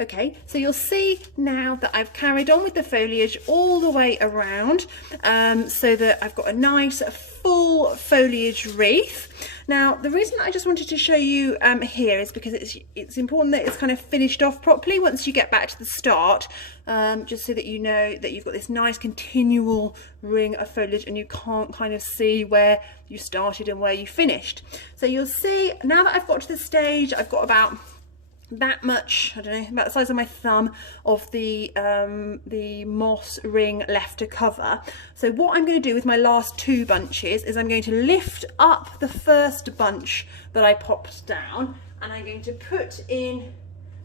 Okay, so you'll see now that I've carried on with the foliage all the way around, so that I've got a nice full foliage wreath. Now, the reason I just wanted to show you here is because it's important that it's kind of finished off properly once you get back to the start, just so that you know that you've got this nice continual ring of foliage and you can't kind of see where you started and where you finished. So you'll see now that I've got to this stage, I've got about that much, I don't know, about the size of my thumb of the moss ring left to cover. So what I'm going to do with my last two bunches is I'm going to lift up the first bunch that I popped down, and I'm going to put in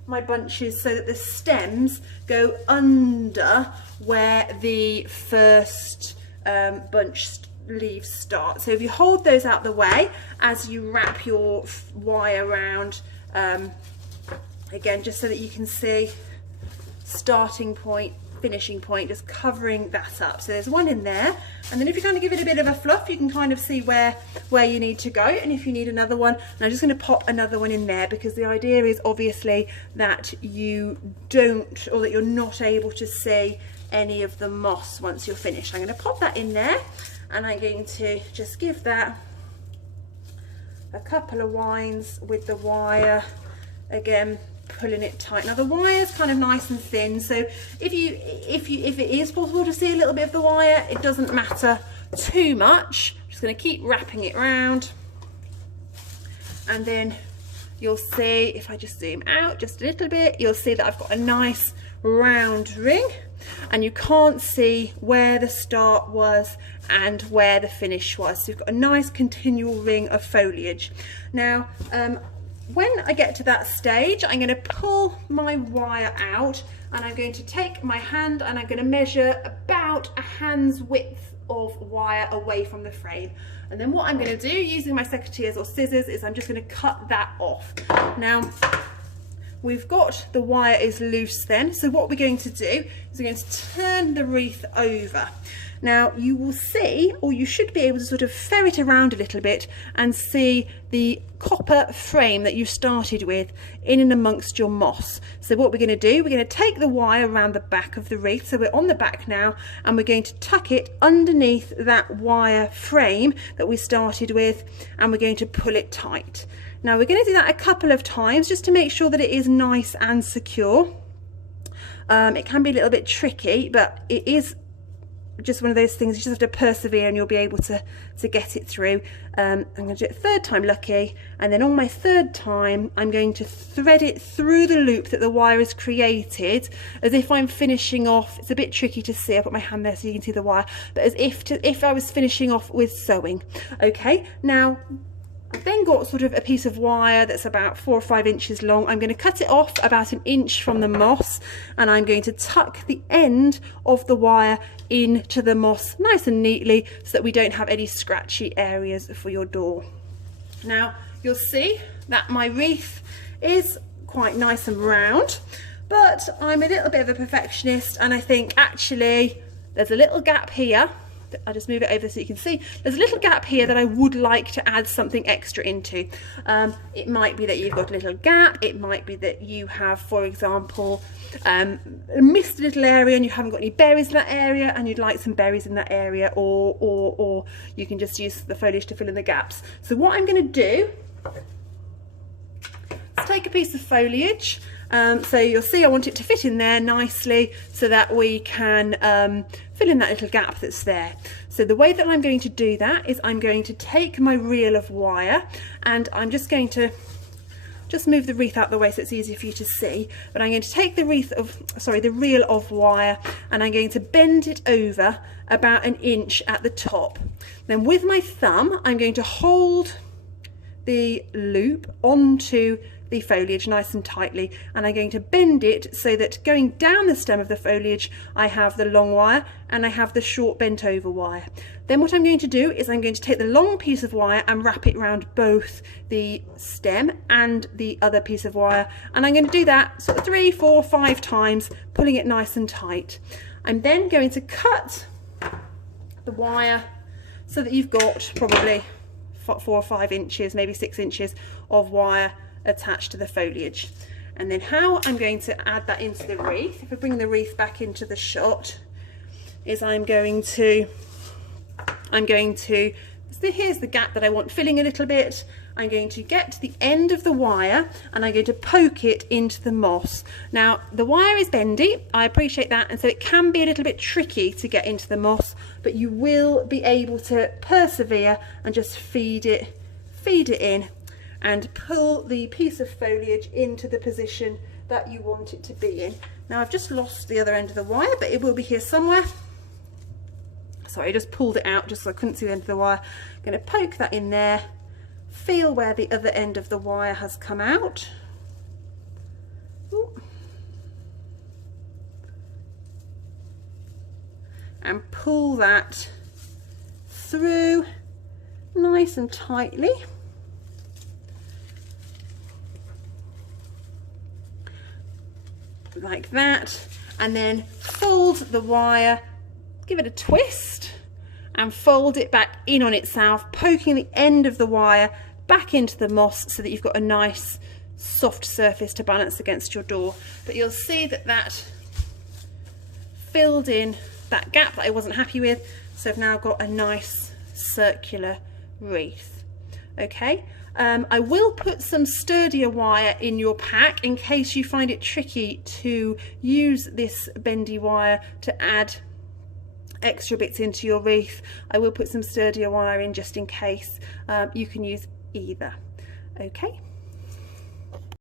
my bunches so that the stems go under where the first bunch leaves start. So if you hold those out the way as you wrap your wire around, again, just so that you can see starting point, finishing point, just covering that up. So there's one in there, and then if you kind of give it a bit of a fluff, you can kind of see where you need to go, and if you need another one. And I'm just going to pop another one in there, because the idea is obviously that you don't, or that you're not able to see any of the moss once you're finished. I'm going to pop that in there, and I'm going to just give that a couple of winds with the wire, again pulling it tight. Now the wire is kind of nice and thin, so if it is possible to see a little bit of the wire, it doesn't matter too much. I'm just going to keep wrapping it round, and then you'll see, if I just zoom out just a little bit, you'll see that I've got a nice round ring, and you can't see where the start was and where the finish was. So you've got a nice continual ring of foliage. Now when I get to that stage, I'm going to pull my wire out, and I'm going to take my hand and I'm going to measure about a hand's width of wire away from the frame. And then what I'm going to do, using my secateurs or scissors, is I'm just going to cut that off. Now we've got the wire is loose then, so what we're going to do is we're going to turn the wreath over. Now you will see, or you should be able to sort of ferret around a little bit and see the copper frame that you started with in and amongst your moss. So what we're going to do, we're going to take the wire around the back of the wreath, so we're on the back now, and we're going to tuck it underneath that wire frame that we started with, and we're going to pull it tight. Now we're going to do that a couple of times just to make sure that it is nice and secure. It can be a little bit tricky, but it is just one of those things you just have to persevere, and you'll be able to get it through. I'm going to do it third time lucky, and then on my third time I'm going to thread it through the loop that the wire has created, as if I'm finishing off. It's a bit tricky to see, I'll put my hand there so you can see the wire, but as if I was finishing off with sewing. Okay, now I've then got sort of a piece of wire that's about 4 or 5 inches long. I'm going to cut it off about an inch from the moss, and I'm going to tuck the end of the wire into the moss nice and neatly, so that we don't have any scratchy areas for your door. Now you'll see that my wreath is quite nice and round, but I'm a little bit of a perfectionist, and I think actually there's a little gap here. I'll just move it over so you can see. There's a little gap here that I would like to add something extra into. It might be that you've got a little gap. It might be that you have, for example, missed a little area and you haven't got any berries in that area, and you'd like some berries in that area, or you can just use the foliage to fill in the gaps. So what I'm going to do is take a piece of foliage. So you'll see I want it to fit in there nicely so that we can fill in that little gap that's there. So the way that I'm going to do that is I'm going to take my reel of wire, and I'm just going to move the wreath out the way so it's easier for you to see, but I'm going to take the reel of wire, and I'm going to bend it over about an inch at the top. Then with my thumb I'm going to hold the loop onto the foliage nice and tightly, and I'm going to bend it so that going down the stem of the foliage I have the long wire and I have the short bent over wire. Then what I'm going to do is I'm going to take the long piece of wire and wrap it around both the stem and the other piece of wire, and I'm going to do that sort of 3, 4, 5 times, pulling it nice and tight. I'm then going to cut the wire so that you've got probably 4 or 5 inches, maybe 6 inches of wire attached to the foliage. And then how I'm going to add that into the wreath, if I bring the wreath back into the shot, is I'm going to, here's the gap that I want filling a little bit. I'm going to get to the end of the wire and I'm going to poke it into the moss. Now the wire is bendy, I appreciate that, and so it can be a little bit tricky to get into the moss, but you will be able to persevere and just feed it in and pull the piece of foliage into the position that you want it to be in. Now I've just lost the other end of the wire, but it will be here somewhere. Sorry, I just pulled it out just so I couldn't see the end of the wire. I'm going to poke that in there, feel where the other end of the wire has come out. Ooh. And pull that through nice and tightly. Like that, and then fold the wire, give it a twist and fold it back in on itself, poking the end of the wire back into the moss so that you've got a nice soft surface to balance against your door. But you'll see that that filled in that gap that I wasn't happy with, so I've now got a nice circular wreath. Okay, I will put some sturdier wire in your pack in case you find it tricky to use this bendy wire to add extra bits into your wreath. I will put some sturdier wire in just in case. You can use either. Okay.